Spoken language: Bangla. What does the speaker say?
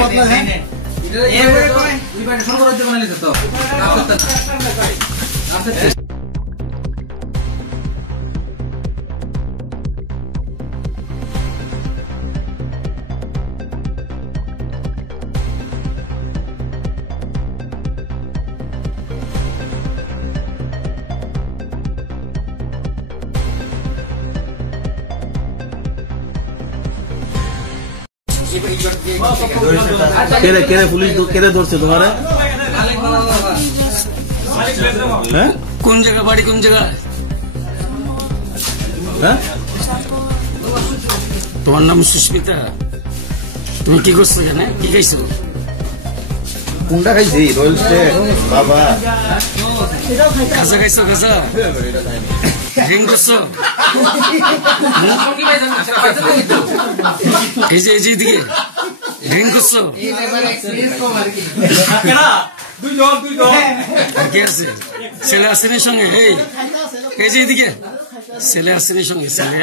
বদলা হ্যাঁ এবারে কয় দুই বারে সরকার হইতে বানাইছে তো কেরে পুলিশ কেরে ধরছে তোমার হ্যাঁ কোন জায়গা বাড়ি কোন জায়গা হ্যাঁ তোমার নাম সুস্মিতা তুমি কি করছো জানে কি খাইছো কোনটা খাইছি রোল স্টেক বাবা খাজা খাইছো খাজা ড্রিঙ্ক করছো এই যে এদিকে ড্রিঙ্ক করছো কে আছে ছেলে আসেনি সঙ্গে এই যে এদিকে ছেলে আসেনি সঙ্গে ছেলে